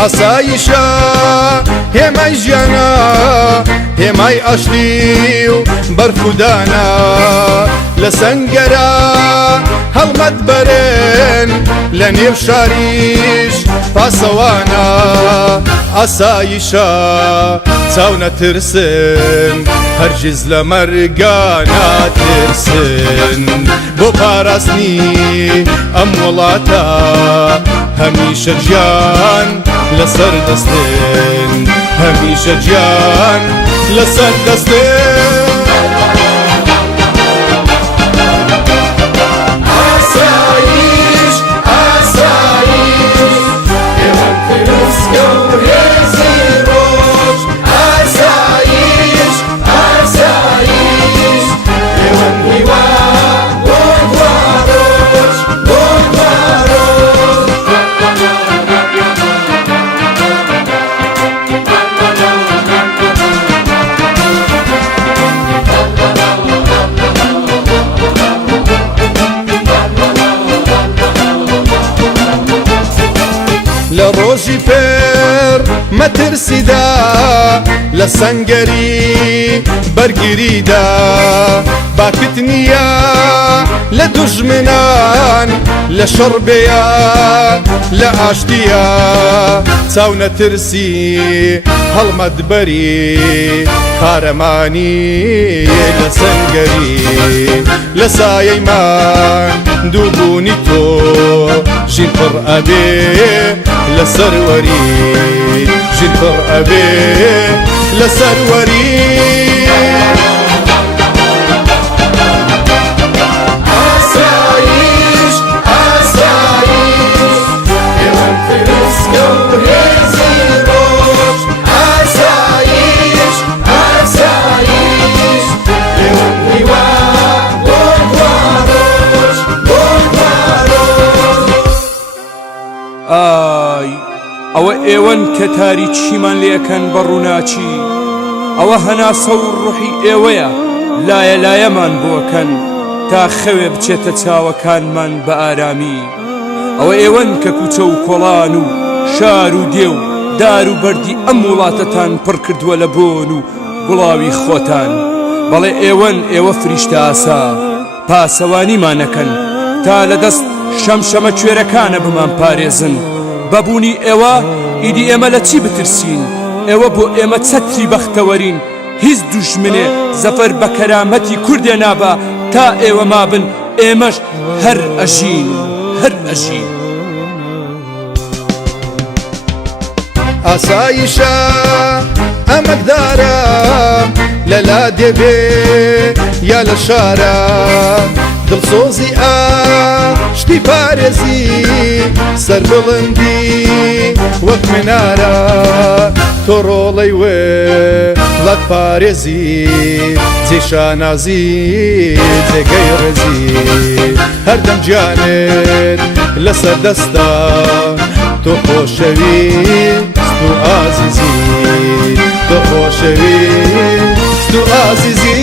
ئاسایشە هێمای ژیانە هێمای ئاشتی و بەرخودانە لە سەنگەرە هەڵمەت بەرێن لە نێو شاریش پاسەوانە ئاسایشە چاو نەترسن هەرگیز لە مەرگا ناترسن بۆ پاراستنی ئەم وڵاتە هەمیشە گیان لەسەر دەستن هەمیشە گیان لەسەر دەستن لە ڕۆژی پێر مەترسیدا لە سەنگەری بەرگریدا باکت نییە لە دوژمنان لە شەڕ بێیە لە ئاشتیە چاو نەترسی هەڵمەت بەری قارەمانی لە سەنگەری لە سایەیمان دووبوونی تۆ ژین پڕ ئەبێ لەسەر وەری ژین پڕ ئەبێ لەسەر وەری ئەوە ئێوەن کە تاریچیمان لێکەن بە ڕووناچی ئەوە هەناسە و ڕوحی ئێوەیە لایە لایەمان بۆکەن تا خەوێ بچێتە چاوەکانمان بە ئارامی ئەوە ئێوەن کە کوچە و کۆڵان و شار و دێ و دار و بەردی ئەم وڵاتەتان پڕ کردووە لە بۆن و گوڵاوی خۆتان بەڵێ ئێوەن ئێوە فریشتە ئاسا پاسەوانیمانەکەن تا لە دەست شەمشەمە کوێرەکانە بمان پارێزن بەبوونی ئێوە ئیدی ئێمە لە چی بترسین ئێوە بۆ ئێمە چەتری بەختەوەرین هیچ دوژمنێ زەفەر بە کەرامەتی کوردێ نابا تا ئێوە مابن ئێمەش هەر ئەژین هەر ئەژین ئاسایشە ئەمەکدارە لەلا دێبێ یا لە شارە دڵسۆزی شتی پارێزی سەر بڵندی وەک منارە تۆ ڕۆڵەی وێ وڵات پارێزی جێشانازی جێگەی ڕێزی هەردەم گیانێت لەسەر دەستە تۆ خۆشەویست و ئازیزی تۆ خۆشەویست و ئازیزی